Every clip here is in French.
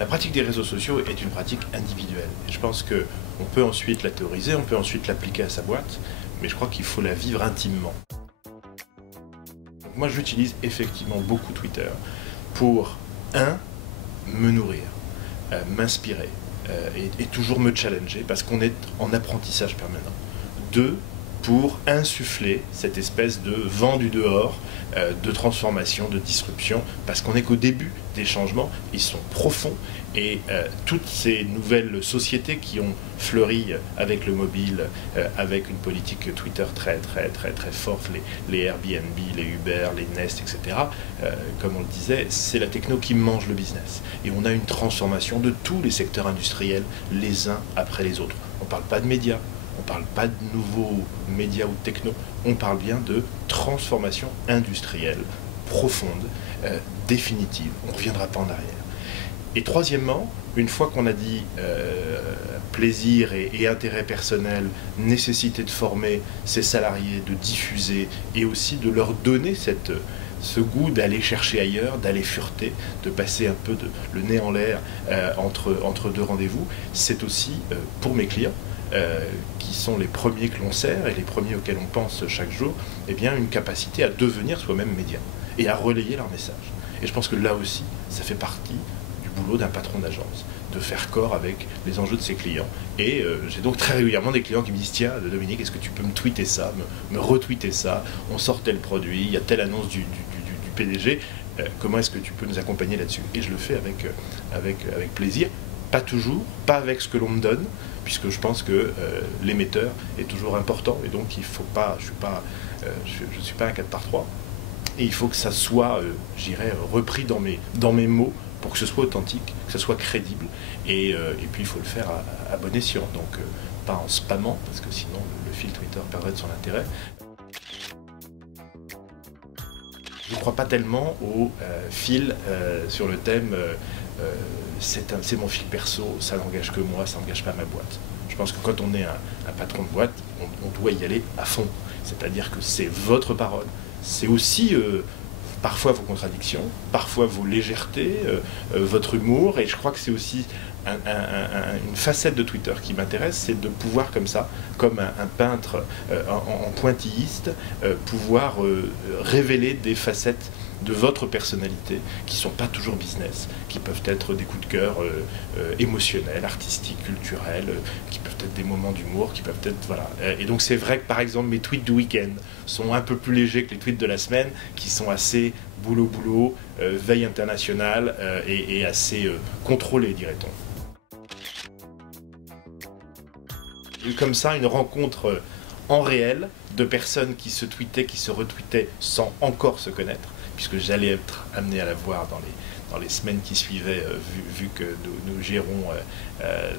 La pratique des réseaux sociaux est une pratique individuelle. Et je pense qu'on peut ensuite la théoriser, on peut ensuite l'appliquer à sa boîte, mais je crois qu'il faut la vivre intimement. Donc moi, j'utilise effectivement beaucoup Twitter pour, me nourrir, m'inspirer et toujours me challenger parce qu'on est en apprentissage permanent. 2, pour insuffler cette espèce de vent du dehors, de transformation, de disruption, parce qu'on n'est qu'au début des changements, ils sont profonds, et toutes ces nouvelles sociétés qui ont fleuri avec le mobile, avec une politique Twitter très forte, les Airbnb, les Uber, les Nest, etc., comme on le disait, c'est la techno qui mange le business. Et on a une transformation de tous les secteurs industriels, les uns après les autres. On ne parle pas de médias, on ne parle pas de nouveaux médias ou de techno, on parle bien de transformation industrielle, profonde, définitive. On ne reviendra pas en arrière. Et troisièmement, une fois qu'on a dit plaisir et intérêt personnel, nécessité de former ses salariés, de diffuser et aussi de leur donner ce goût d'aller chercher ailleurs, d'aller fureter, de passer un peu le nez en l'air entre deux rendez-vous, c'est aussi pour mes clients, qui sont les premiers que l'on sert et les premiers auxquels on pense chaque jour, eh bien une capacité à devenir soi-même média et à relayer leur message. Et je pense que là aussi, ça fait partie du boulot d'un patron d'agence, de faire corps avec les enjeux de ses clients. Et j'ai donc très régulièrement des clients qui me disent « Tiens, Dominique, est-ce que tu peux me tweeter ça, me retweeter ça, on sort tel produit, il y a telle annonce du PDG, comment est-ce que tu peux nous accompagner là-dessus ?» Et je le fais avec plaisir. Pas toujours, pas avec ce que l'on me donne, puisque je pense que l'émetteur est toujours important, et donc il faut pas, je suis pas un 4x3, et il faut que ça soit, j'irais, repris dans mes mots, pour que ce soit authentique, que ce soit crédible, et puis il faut le faire à bon escient, donc pas en spammant, parce que sinon le fil Twitter perdrait de son intérêt. Je ne crois pas tellement au fil sur le thème c'est mon fil perso, ça n'engage que moi, ça n'engage pas ma boîte. Je pense que quand on est un patron de boîte, on doit y aller à fond. C'est-à-dire que c'est votre parole, c'est aussi parfois vos contradictions, parfois vos légèretés, votre humour, et je crois que c'est aussi une facette de Twitter qui m'intéresse, c'est de pouvoir comme ça, comme un peintre en pointilliste, pouvoir révéler des facettes de votre personnalité qui ne sont pas toujours business, qui peuvent être des coups de cœur émotionnels, artistiques, culturels, qui peuvent être des moments d'humour, qui peuvent être... Voilà. Et donc c'est vrai que par exemple mes tweets du week-end sont un peu plus légers que les tweets de la semaine, qui sont assez boulot, veille internationale et assez contrôlés, dirait-on. Il y a eu comme ça une rencontre en réel de personnes qui se tweetaient, qui se retweetaient sans encore se connaître, puisque j'allais être amené à la voir dans les semaines qui suivaient, vu que nous gérons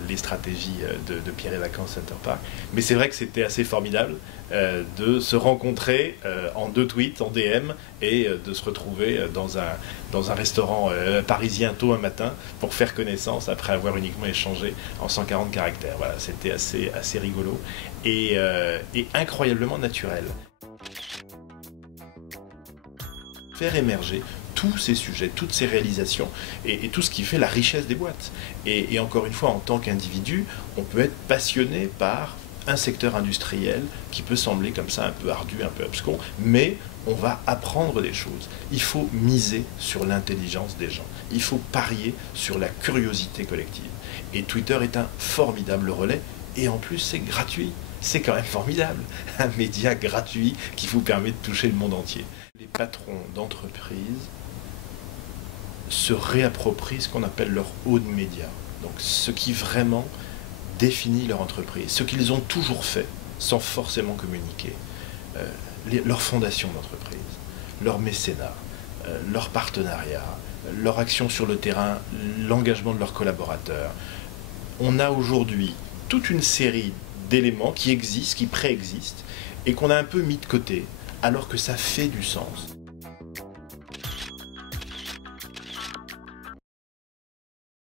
les stratégies de Pierre et Vacances Center Park. Mais c'est vrai que c'était assez formidable de se rencontrer en 2 tweets, en DM, et de se retrouver dans un restaurant parisien tôt un matin pour faire connaissance après avoir uniquement échangé en 140 caractères. Voilà, c'était assez rigolo et incroyablement naturel. Faire émerger tous ces sujets, toutes ces réalisations et tout ce qui fait la richesse des boîtes. Et encore une fois, en tant qu'individu, on peut être passionné par un secteur industriel qui peut sembler comme ça un peu ardu, un peu abscon, mais on va apprendre des choses. Il faut miser sur l'intelligence des gens. Il faut parier sur la curiosité collective. Et Twitter est un formidable relais, et en plus c'est gratuit. C'est quand même formidable, un média gratuit qui vous permet de toucher le monde entier. Les patrons d'entreprise se réapproprient ce qu'on appelle leur own média, donc ce qui vraiment définit leur entreprise, ce qu'ils ont toujours fait sans forcément communiquer, leur fondation d'entreprise, leur mécénat, leur partenariat, leur action sur le terrain, l'engagement de leurs collaborateurs. On a aujourd'hui toute une série d'éléments qui existent, qui préexistent, et qu'on a un peu mis de côté, alors que ça fait du sens.